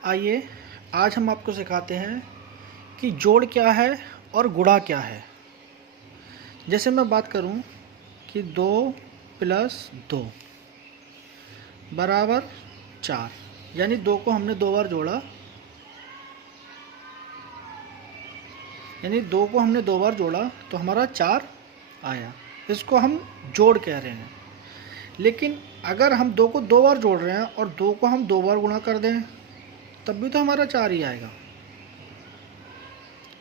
आइए आज हम आपको सिखाते हैं कि जोड़ क्या है और गुणा क्या है। जैसे मैं बात करूं कि 2 + 2 बराबर 4, यानी 2 को हमने 2 बार जोड़ा, तो हमारा 4 आया। इसको हम जोड़ कह रहे हैं। लेकिन अगर हम 2 को 2 बार जोड़ रहे हैं और 2 को हम 2 बार गुणा कर दें तब भी तो हमारा 4 ही आएगा।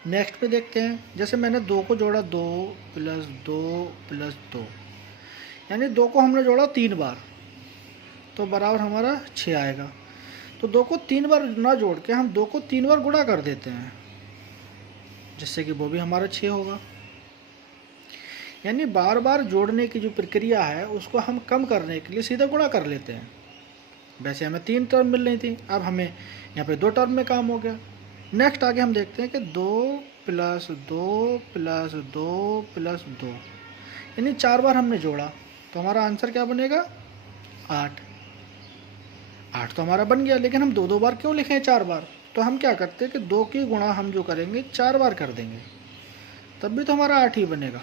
नेक्स्ट पे देखते हैं। जैसे मैंने 2 को जोड़ा, 2 + 2 + 2, यानी 2 को हमने जोड़ा 3 बार, तो बराबर हमारा 6 आएगा। तो 2 को 3 बार ना जोड़ के हम 2 को 3 बार गुणा कर देते हैं, जिससे कि वो भी हमारा 6 होगा। यानी बार बार जोड़ने की जो प्रक्रिया है उसको हम कम करने के लिए सीधा गुणा कर लेते हैं। वैसे हमें 3 टर्म मिल रही थी, अब हमें यहाँ पे 2 टर्म में काम हो गया। नेक्स्ट आगे हम देखते हैं कि 2 + 2 + 2 + 2, यानी 4 बार हमने जोड़ा, तो हमारा आंसर क्या बनेगा? 8। 8 तो हमारा बन गया, लेकिन हम 2 बार क्यों लिखें 4 बार? तो हम क्या करते हैं कि 2 की गुणा हम जो करेंगे 4 बार कर देंगे, तब भी तो हमारा 8 ही बनेगा।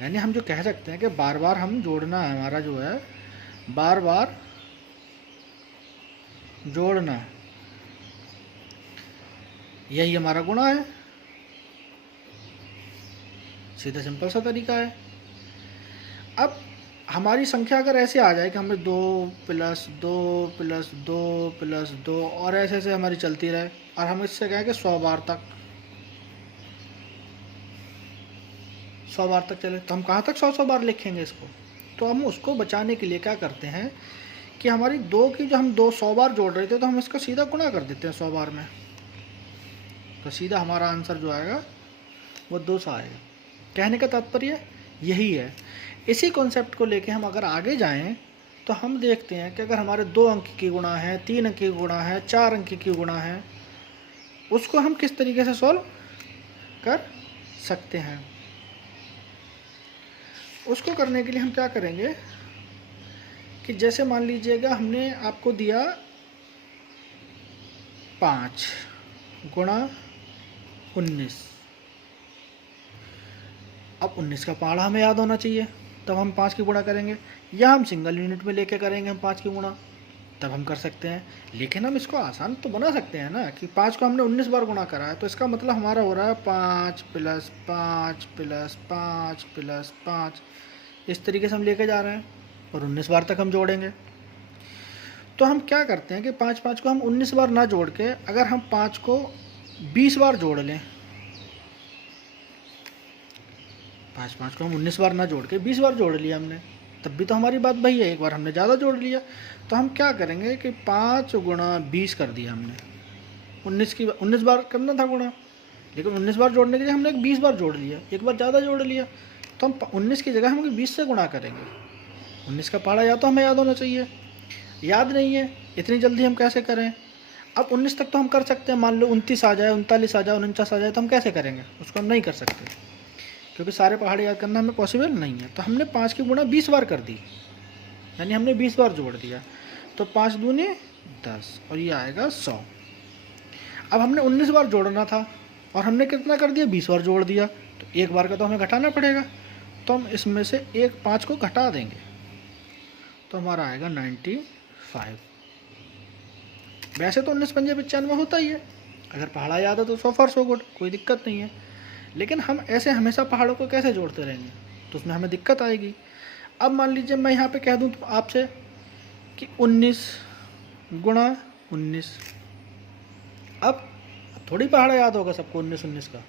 यानी हम जो कह सकते हैं कि बार बार हम जोड़ना है, हमारा जो है बार बार जोड़ना है, यही हमारा गुणा है। सीधा सिंपल सा तरीका है। अब हमारी संख्या अगर ऐसे आ जाए कि हमें 2 + 2 + 2 + 2 और ऐसे ऐसे हमारी चलती रहे, और हम इससे कहें कि 100 बार तक चले, तो हम कहाँ तक 100 बार लिखेंगे इसको? तो हम उसको बचाने के लिए क्या करते हैं कि हमारी 2 की जो हम 100 बार जोड़ रहे थे, तो हम इसका सीधा गुणा कर देते हैं 100 बार में, तो सीधा हमारा आंसर जो आएगा वो 200 आएगा। कहने का तात्पर्य यही है। इसी कॉन्सेप्ट को लेके हम अगर आगे जाएं तो हम देखते हैं कि अगर हमारे 2 अंक की गुणा है, 3 अंक की गुणा है, 4 अंक की गुणा है, उसको हम किस तरीके से सॉल्व कर सकते हैं। उसको करने के लिए हम क्या करेंगे कि जैसे मान लीजिएगा हमने आपको दिया 5 × 19। अब 19 का पहाड़ा हमें याद होना चाहिए, तब हम 5 की गुणा करेंगे, या हम सिंगल यूनिट में लेके करेंगे हम 5 की गुणा, तब हम कर सकते हैं। लेकिन हम इसको आसान तो बना सकते हैं ना, कि 5 को हमने 19 बार गुणा करा है, तो इसका मतलब हमारा हो रहा है 5 + 5 + 5 + 5, इस तरीके से हम लेके जा रहे हैं, और 19 बार तक हम जोड़ेंगे। तो हम क्या करते हैं कि 5 को हम 19 बार ना जोड़ के अगर हम 5 को 20 बार जोड़ लें, 5 को हम 19 बार ना जोड़ के 20 बार जोड़ लिया हमने, तब भी तो हमारी बात वही है, एक बार हमने ज़्यादा जोड़ लिया। तो हम क्या करेंगे कि 5 × 20 कर दिया हमने, 19 बार करना था गुणा, लेकिन 19 बार जोड़ने के लिए हमने 20 बार जोड़ लिया, एक बार ज़्यादा जोड़ लिया, तो हम 19 की जगह हम 20 से गुणा करेंगे। 19 का पहाड़ा या तो हमें याद होना चाहिए, याद नहीं है, इतनी जल्दी हम कैसे करें? अब 19 तक तो हम कर सकते हैं, मान लो 29 आ जाए, 39 आ जाए, 49 आ जाए, तो हम कैसे करेंगे? उसको हम नहीं कर सकते, क्योंकि सारे पहाड़ याद करना हमें पॉसिबल नहीं है। तो हमने 5 की गुणा 20 बार कर दी, यानी हमने 20 बार जोड़ दिया, तो 5 दूनी 10 और ये आएगा 100। अब हमने 19 बार जोड़ना था और हमने कितना कर दिया? 20 बार जोड़ दिया, तो एक बार का तो हमें घटाना पड़ेगा, तो हम इसमें से 5 को घटा देंगे, तो हमारा आएगा 95। वैसे तो 19 × 5 = 95 होता ही है, अगर पहाड़ा याद है तो 100 फॉर 100 गुड, कोई दिक्कत नहीं है। लेकिन हम ऐसे हमेशा पहाड़ों को कैसे जोड़ते रहेंगे, तो उसमें हमें दिक्कत आएगी। अब मान लीजिए मैं यहाँ पे कह दूँ तो आपसे कि 19 × 19, अब थोड़ी पहाड़ा याद होगा सबको 19 का।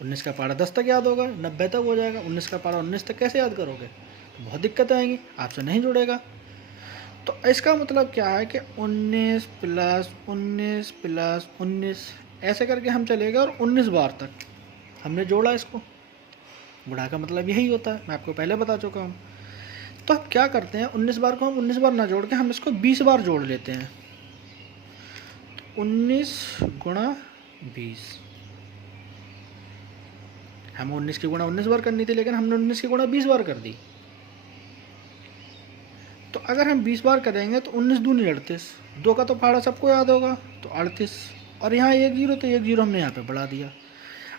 19 का पहाड़ा 10 तक याद होगा, 90 तक हो जाएगा, 19 का पहाड़ा 19 तक कैसे याद करोगे? तो बहुत दिक्कत आएंगी, आपसे नहीं जुड़ेगा। तो इसका मतलब क्या है कि 19 + 19 + 19 ऐसे करके हम चलेंगे, और 19 बार तक हमने जोड़ा इसको। गुणा का मतलब यही होता है, मैं आपको पहले बता चुका हूँ। तो अब क्या करते हैं, 19 बार को हम 19 बार ना जोड़ के हम इसको 20 बार जोड़ लेते हैं। 19 × 20, हमें 19 की गुणा 19 बार करनी थी, लेकिन हमने 19 की गुणा 20 बार कर दी। तो अगर हम 20 बार करेंगे तो 19 दूनी 38, 2 का तो पहाड़ा सबको याद होगा, तो 38। और यहाँ 1 जीरो, तो 1 जीरो हमने यहाँ पे बढ़ा दिया।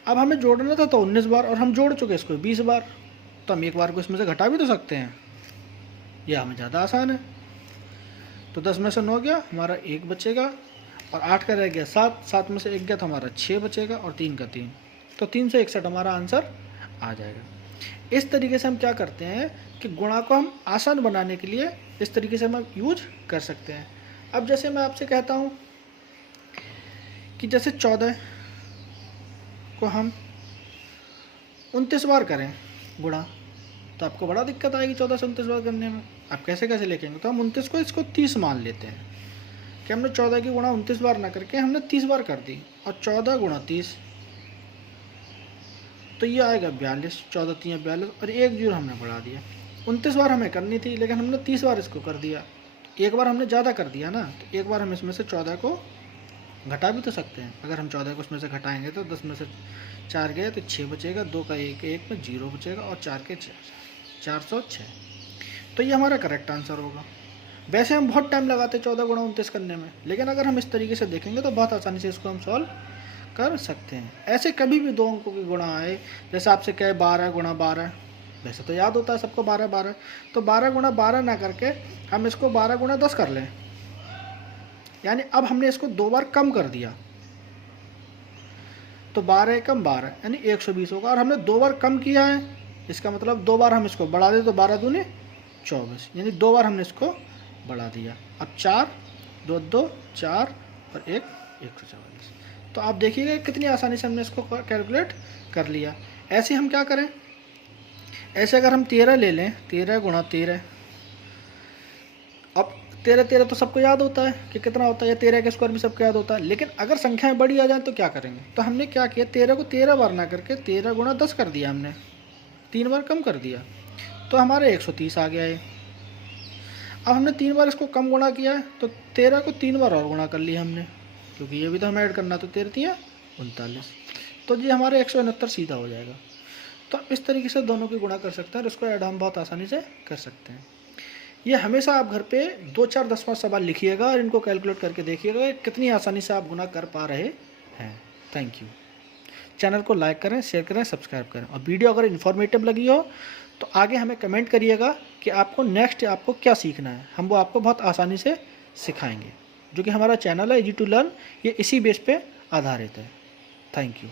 अब हमें जोड़ना था तो 19 बार, और हम जोड़ चुके इसको 20 बार, तो हम एक बार को इसमें से घटा भी तो सकते हैं, यह हमें ज़्यादा आसान है। तो 10 में से 9 गया, हमारा 1 बचेगा, और 8 का रह गया 7, 7 में से 1 गया तो हमारा 6 बचेगा, और 3 का 3, तो 361 हमारा आंसर आ जाएगा। इस तरीके से हम क्या करते हैं कि गुणा को हम आसान बनाने के लिए इस तरीके से हम यूज कर सकते हैं। अब जैसे मैं आपसे कहता हूँ कि जैसे 14 को हम 29 बार करें गुणा, तो आपको बड़ा दिक्कत आएगी 14 से 29 बार करने में। आप कैसे कैसे लिखेंगे, तो हम 29 को इसको 30 मान लेते हैं कि हमने 14 की गुणा 29 बार ना करके हमने 30 बार कर दी, और 14 गुणा 30, तो ये आएगा 42, 14 3 42, और 1 जीरो हमने बढ़ा दिया। 29 बार हमें करनी थी, लेकिन हमने 30 बार इसको कर दिया, एक बार हमने ज़्यादा कर दिया ना, तो एक बार हम इसमें से 14 को घटा भी तो सकते हैं। अगर हम 14 को इसमें से घटाएंगे तो 10 में से 4 गए तो 6 बचेगा, 2 का 1, 1 में 0 बचेगा, और 4 के 4, 406। तो ये हमारा करेक्ट आंसर होगा। वैसे हम बहुत टाइम लगाते 14 गुणा 29 करने में, लेकिन अगर हम इस तरीके से देखेंगे तो बहुत आसानी से इसको हम सॉल्व कर सकते हैं। ऐसे कभी भी 2 अंकों की गुणा आए, जैसे आपसे कहे 12 गुणा 12, वैसे तो याद होता है सबको 12 12, तो 12 गुणा 12 ना करके हम इसको 12 गुणा 10 कर लें, यानी अब हमने इसको 2 बार कम कर दिया, तो 12 एकम 12 यानी 120 होगा, और हमने 2 बार कम किया है, इसका मतलब 2 बार हम इसको बढ़ा दें तो 12 दूनी 24, यानी 2 बार हमने इसको बढ़ा दिया। अब 4 2 2 4 और 1 144। तो आप देखिएगा कितनी आसानी से हमने इसको कैलकुलेट कर लिया। ऐसे हम क्या करें, ऐसे अगर हम 13 ले लें, 13 गुणा 13, अब 13 13 तो सबको याद होता है कि कितना होता है, या 13 का स्क्वायर भी सबको याद होता है। लेकिन अगर संख्याएं बड़ी आ जाए तो क्या करेंगे, तो हमने क्या किया, 13 को 13 बार ना करके 13 गुणा 10 कर दिया, हमने 3 बार कम कर दिया, तो हमारे 130 आ गया है। अब हमने 3 बार इसको कम गुणा किया है, तो 13 को 3 बार और गुणा कर लिया हमने, क्योंकि ये भी तो हमें ऐड करना, तो 13 3 39, तो ये हमारे 169 सीधा हो जाएगा। तो इस तरीके से दोनों की गुणा कर सकते हैं, और इसको ऐड हम बहुत आसानी से कर सकते हैं। ये हमेशा आप घर पे 2 4 10 5 सवाल लिखिएगा और इनको कैलकुलेट करके देखिएगा कितनी आसानी से आप गुणा कर पा रहे हैं। Thank you. चैनल को लाइक करें, शेयर करें, सब्सक्राइब करें, और वीडियो अगर इन्फॉर्मेटिव लगी हो तो आगे हमें कमेंट करिएगा कि आपको नेक्स्ट आपको क्या सीखना है, हम वो आपको बहुत आसानी से सिखाएंगे। जो कि हमारा चैनल है इजी टू लर्न, ये इसी बेस पे आधारित है। Thank you.